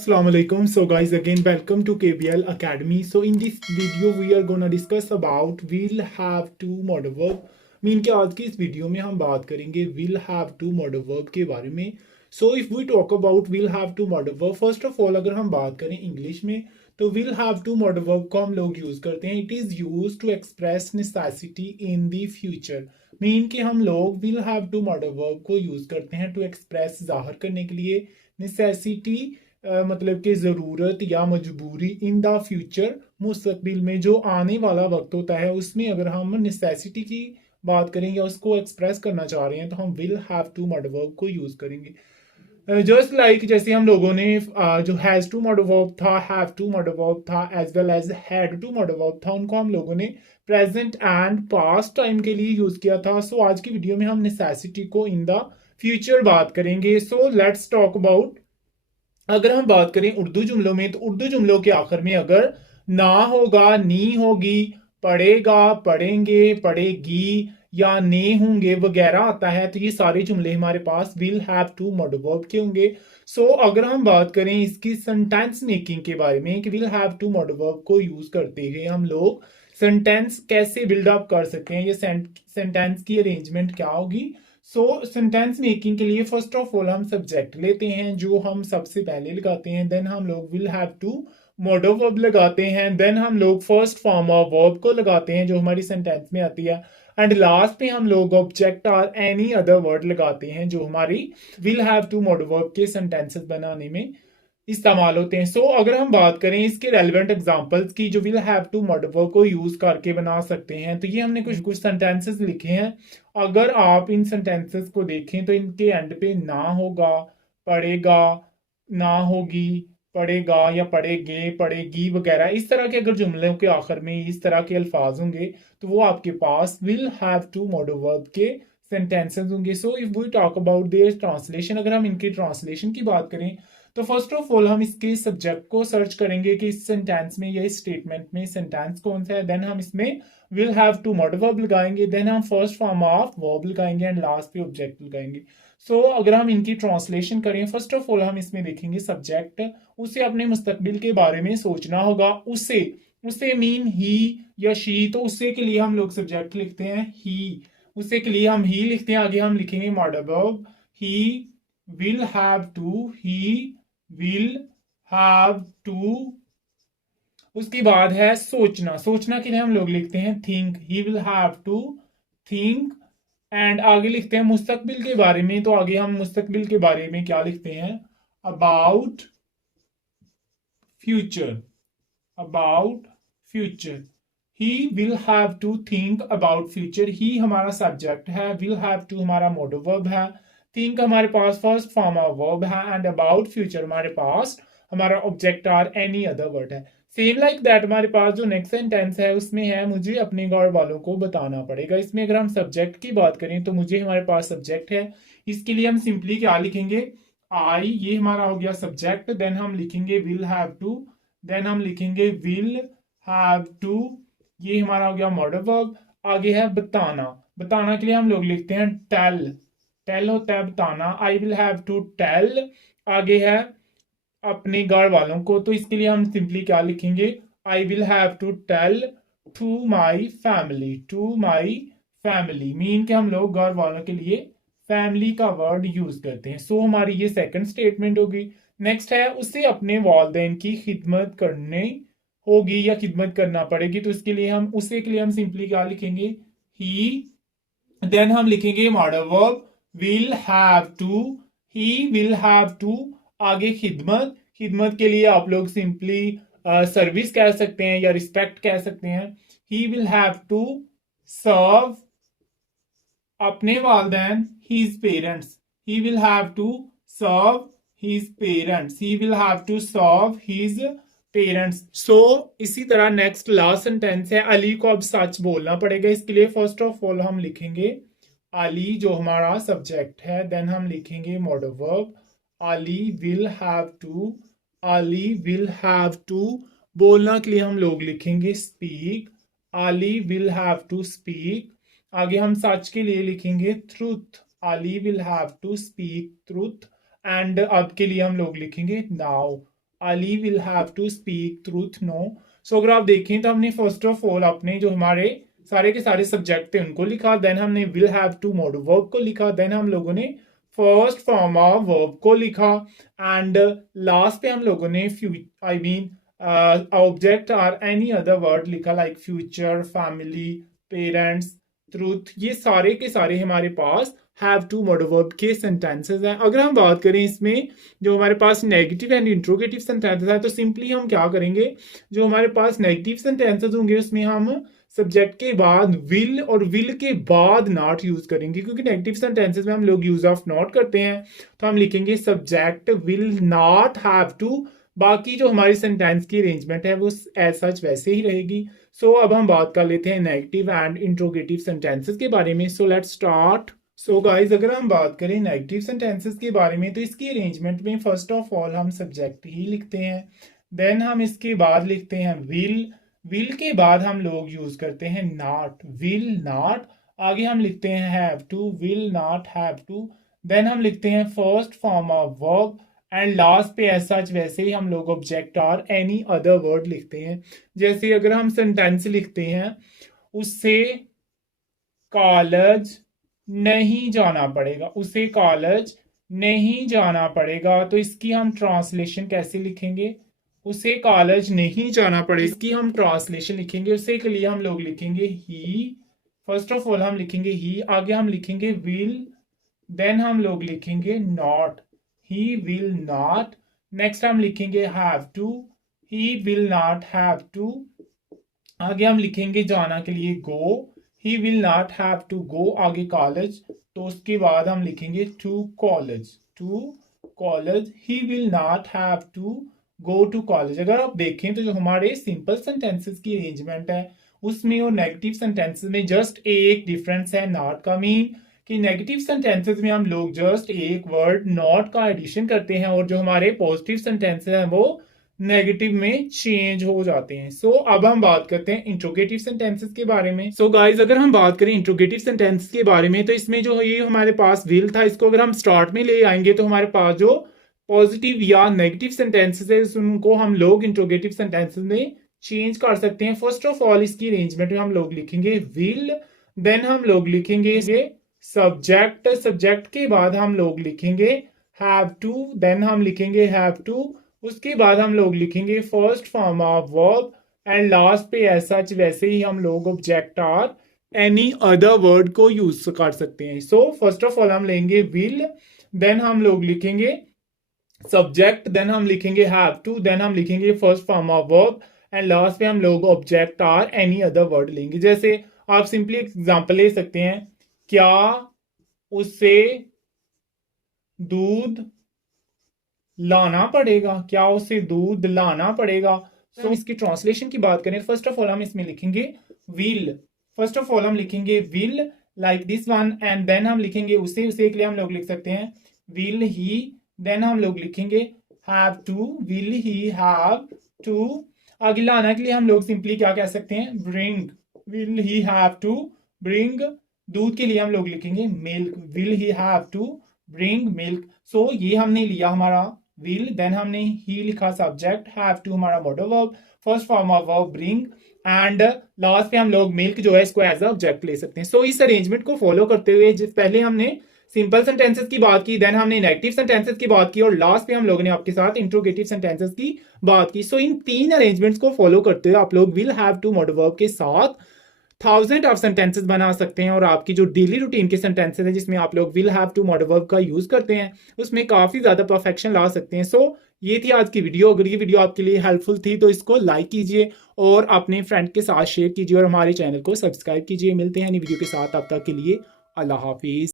Assalamu alaikum. So guys, again welcome to KBL Academy. So in this video we are gonna discuss about will have to modal verb. Mean के आज की इस video में हम बात करेंगे will have to modal verb के बारे में. So if we talk about will have to modal verb, first of all अगर हम बात करें इंग्लिश में तो will have to modal verb को हम लोग यूज करते हैं. It is used to express necessity in the future. Mean कि हम लोग will have to modal verb को यूज करते हैं to express जाहिर करने के लिए necessity मतलब कि ज़रूरत या मजबूरी इन द फ्यूचर मुस्तकबिल में जो आने वाला वक्त होता है उसमें अगर हम नेसेसिटी की बात करें या उसको एक्सप्रेस करना चाह रहे हैं तो हम will have to modal verb को यूज़ करेंगे. जस्ट लाइक जैसे हम लोगों ने जो हैज़ टू मॉडल वर्ब था, हैव टू मॉडल वर्ब था, as well as had to modal verb था, उनको हम लोगों ने प्रेजेंट एंड पास्ट टाइम के लिए यूज़ किया था. सो आज की वीडियो में हम नेसेसिटी को इन द फ्यूचर बात करेंगे. So let's talk about. अगर हम बात करें उर्दू जुमलों में तो उर्दू जुमलों के आखिर में अगर ना होगा, नी होगी, पढ़ेगा, पढ़ेंगे, पढ़ेगी या ने होंगे वगैरह आता है तो ये सारे जुमले हमारे पास will have to modal verb के होंगे. सो अगर हम बात करें इसकी सेंटेंस मेकिंग के बारे में कि will have to modal verb को यूज करते हुए हम लोग सेंटेंस कैसे बिल्डअप कर सकते हैं, ये सेंटेंस की अरेंजमेंट क्या होगी. सो सेंटेंस मेकिंग के लिए फर्स्ट ऑफ ऑल हम सब्जेक्ट लेते हैं जो हम सबसे पहले लगाते हैं. देन हम लोग will have to modal verb लगाते हैं. देन हम लोग फर्स्ट फॉर्म ऑफ वर्ब को लगाते हैं जो हमारी सेंटेंस में आती है. एंड लास्ट पे हम लोग ऑब्जेक्ट और एनी अदर वर्ड लगाते हैं जो हमारी will have to modal verb के सेंटेंसेस बनाने में इस्तेमाल होते हैं. सो अगर हम बात करें इसके रेलिवेंट एग्जांपल्स की जो will have to modal verb को यूज करके बना सकते हैं तो ये हमने कुछ सेंटेंसेस लिखे हैं. अगर आप इन सेंटेंसेस को देखें तो इनके एंड पे ना होगा, पढ़ेगा, ना होगी, पढ़ेगा या पढ़ेगे, पढ़ेगी वगैरह इस तरह के अगर जुमलों के आखिर में इस तरह के अल्फाज होंगे तो वो आपके पास will have to modal verb के सेंटेंसेस होंगे. So if we talk about their translation, अगर हम इनकी ट्रांसलेशन की बात करें तो फर्स्ट ऑफ ऑल हम इसके सब्जेक्ट को सर्च करेंगे कि इस सेंटेंस में या इस स्टेटमेंट में सेंटेंस कौन सा है. देन हम इसमें will have to modal verb लगाएंगे. देन हम फर्स्ट फॉर्म ऑफ वर्ब लगाएंगे एंड लास्ट पे ऑब्जेक्ट लगाएंगे. सो अगर हम इनकी ट्रांसलेशन करें फर्स्ट ऑफ ऑल हम इसमें देखेंगे सब्जेक्ट. उसे अपने मुस्तकबिल के बारे में सोचना होगा. उसे उसे मीन ही या शी, तो उससे के लिए हम लोग सब्जेक्ट लिखते हैं ही. उसे के लिए हम ही लिखते हैं. आगे हम लिखेंगे modal verb. He will have to, he will have to. उसके बाद है सोचना. सोचना के लिए हम लोग लिखते हैं think. He will have to think. And आगे लिखते हैं मुस्तकबिल के बारे में तो आगे हम मुस्तकबिल के बारे में क्या लिखते हैं, about future. About future. He will have to think about future. He हमारा सब्जेक्ट है, विल हैव टू हमारा मॉडल वर्ब है, थिंक हमारे पास फर्स्ट फॉर्म ऑफ वर्ब है एंड अबाउट फ्यूचर हमारे पास हमारा ऑब्जेक्ट और एनी अदर वर्ड है. सेम लाइक दैट हमारे पास जो नेक्स्ट सेंटेंस है उसमें है मुझे अपने घर वालों को बताना पड़ेगा. इसमें अगर हम सब्जेक्ट की बात करें तो मुझे हमारे पास सब्जेक्ट है. इसके लिए हम सिंपली क्या लिखेंगे, आई, ये हमारा हो गया सब्जेक्ट. देन हम लिखेंगे विल हैव टू. देन हम लिखेंगे विल हैव टू, ये हमारा हो गया मॉडल वर्ब. आगे है बताना. बताना के लिए हम लोग लिखते हैं टेल. टेल होता है बताना. I will have to tell. आगे है अपने घर वालों को तो इसके लिए हम सिंपली क्या लिखेंगे, I will have to tell to my family. To my family mean के हम लोग घर वालों के लिए फैमिली का वर्ड यूज करते हैं. सो हमारी ये सेकंड स्टेटमेंट होगी. नेक्स्ट है उसे अपने वालिदैन की खिदमत करनी होगी या खिदमत करना पड़ेगी तो इसके लिए हम उसे के लिए हम सिंपली क्या लिखेंगे, ही. देन हम लिखेंगे modal verb will have to. He will have to. आगे खिदमत. खिदमत के लिए आप लोग सिंपली सर्विस कह सकते हैं या रिस्पेक्ट कह सकते हैं. He will have to serve अपने वालिदैन his parents. He will have to serve his parents. He will have to serve his parents. So इसी तरह नेक्स्ट लास्ट सेंटेंस है अली को अब सच बोलना पड़ेगा. इसके लिए फर्स्ट ऑफ ऑल हम लिखेंगे अली जो हमारा सब्जेक्ट है. देन हम लिखेंगे modal verb Ali will have to. Ali will have to. बोलना के लिए हम लोग लिखेंगे speak. Ali will have to speak. आगे हम सच के लिए लिखेंगे truth. Ali will have to speak truth. And अब के लिए हम लोग लिखेंगे now. Ali will have to speak truth now. So अगर आप देखें तो हमने फर्स्ट ऑफ ऑल अपने जो हमारे सारे के सारे सब्जेक्ट थे उनको लिखा, देन हमने will have to modal verb को लिखा, देन हम लोगों ने फर्स्ट फॉर्म ऑफ वर्ब को लिखा, एंड लास्ट पे हम लोगों ने आई मीन ऑब्जेक्ट और एनी अदर वर्ड लिखा, like future, family, parents, truth. ये सारे के सारे हमारे पास हैव टू मॉडल वर्ब के सेंटेंसेस हैं। अगर हम बात करें इसमें जो हमारे पास नेगेटिव एंड इंट्रोगेटिव सेंटेंसेस है, तो सिंपली हम क्या करेंगे, जो हमारे पास नेगेटिव सेंटेंसेस होंगे उसमें हम सब्जेक्ट के बाद विल और विल के बाद नॉट यूज करेंगे, क्योंकि नेगेटिव सेंटेंसेस में हम लोग यूज ऑफ नॉट करते हैं। तो हम लिखेंगे subject will not have to. बाकी जो हमारी सेंटेंस की अरेंजमेंट है वो एज सच वैसे ही रहेगी। सो अब हम बात कर लेते हैं नेगेटिव एंड इंट्रोगेटिव सेंटेंसेस के बारे में। So let's start. So guys अगर हम बात करें नेगेटिव सेंटेंसेस के बारे में, तो इसकी अरेंजमेंट में फर्स्ट ऑफ ऑल हम सब्जेक्ट ही लिखते हैं, देन हम इसके बाद लिखते हैं विल, विल के बाद हम लोग यूज करते हैं नॉट, विल नॉट, आगे हम लिखते हैं have to, will not have to, then हम लिखते हैं first form of verb, and last पे एज सच वैसे ही हम लोग ऑब्जेक्ट और एनी अदर वर्ड लिखते हैं। जैसे अगर हम सेंटेंस लिखते हैं उससे कॉलेज नहीं जाना पड़ेगा, उसे कॉलेज नहीं जाना पड़ेगा, तो इसकी हम ट्रांसलेशन कैसे लिखेंगे, उसे कॉलेज नहीं जाना पड़ेगा, इसकी हम ट्रांसलेशन लिखेंगे, उसे के लिए हम लोग लिखेंगे ही। फर्स्ट ऑफ ऑल हम लिखेंगे ही, आगे हम लिखेंगे विल, देन हम लोग लिखेंगे not, he will not, next हम लिखेंगे have to, he will not have to, आगे हम लिखेंगे जाना के लिए go, he will not have to go, आगे कॉलेज, तो उसके बाद हम लिखेंगे to college, to college, he will not have to go to college. अगर आप देखें तो जो हमारे सिंपल सेंटेंसेस की अरेंजमेंट है उसमें और नेगेटिव सेंटेंसेस में जस्ट एक डिफरेंस है नॉट का। मीन कि नेगेटिव सेंटेंसेस में हम लोग जस्ट एक वर्ड नॉट का एडिशन करते हैं, और जो हमारे पॉजिटिव सेंटेंसेस हैं वो नेगेटिव में चेंज हो जाते हैं। सो अब हम बात करते हैं इंट्रोगेटिव सेंटेंसेस के बारे में। सो गाइज अगर हम बात करें इंट्रोगेटिव सेंटेंसेस के बारे में, तो इसमें जो ये हमारे पास विल था, इसको अगर हम स्टार्ट में ले आएंगे तो हमारे पास जो पॉजिटिव या नेगेटिव सेंटेंसेस है उनको हम लोग इंट्रोगेटिव सेंटेंसेस में चेंज कर सकते हैं। फर्स्ट ऑफ ऑल इसकी अरेंजमेंट में हम लोग लिखेंगे विल, देन हम लोग लिखेंगे सब्जेक्ट, सब्जेक्ट के बाद हम लोग लिखेंगे हैव टू, देन हम लिखेंगे हैव टू, उसके बाद हम लोग लिखेंगे first form of verb, and last पे एज सच वैसे ही हम लोग ऑब्जेक्ट और एनी अदर वर्ड को यूज कर सकते हैं। सो फर्स्ट ऑफ ऑल हम लेंगे विल, देन हम लोग लिखेंगे सब्जेक्ट, देन हम लिखेंगे हैव टू, देन हम लिखेंगे first form of verb, and last पे हम लोग ऑब्जेक्ट और एनी अदर वर्ड लेंगे। जैसे आप सिंपली एग्जांपल ले सकते हैं, क्या उसे दूध लाना पड़ेगा, क्या उसे दूध लाना पड़ेगा। सो इसकी ट्रांसलेशन की बात करें, फर्स्ट ऑफ ऑल हम इसमें लिखेंगे विल, फर्स्ट ऑफ ऑल हम लिखेंगे will like this one, and then हम लिखेंगे उसे के लिए हम लोग लिख सकते हैं विल ही, देन हम लोग लिखेंगे have to, will he have to, आगे लाना के लिए हम लोग सिंपली क्या कह सकते हैं bring, will he have to bring, दूध के लिए हम लोग लिखेंगे milk, will he have to bring milk. So ये हमने लिया हमारा विल, देन हमने ही लिखा सब्जेक्ट, हैव टू हमारा modal verb, first form of verb bring, and last पे हम लोग मिल्क जो है इसको एज ऑब्जेक्ट ले सकते हैं। सो इस अरेंजमेंट को फॉलो करते हुए पहले हमने सिंपल सेंटेंसेस की बात की, देन हमने नेगेटिव सेंटेंसेस की बात की, और लास्ट पे हम लोगों ने आपके साथ इंट्रोगेटिव सेंटेंसेस की बात की। सो इन तीन अरेंजमेंट्स को फॉलो करते हुए आप लोग will have to modal verb के साथ थाउजेंड ऑफ सेंटेंसेस बना सकते हैं, और आपकी जो डेली रूटीन के सेंटेंसेस हैं जिसमें आप लोग will have to modal verb का यूज करते हैं उसमें काफी ज्यादा परफेक्शन ला सकते हैं। सो ये थी आज की वीडियो। अगर ये वीडियो आपके लिए हेल्पफुल थी तो इसको लाइक कीजिए और अपने फ्रेंड के साथ शेयर कीजिए और हमारे चैनल को सब्सक्राइब कीजिए। मिलते हैं नई वीडियो के साथ, तब तक के लिए अल्लाह हाफिज।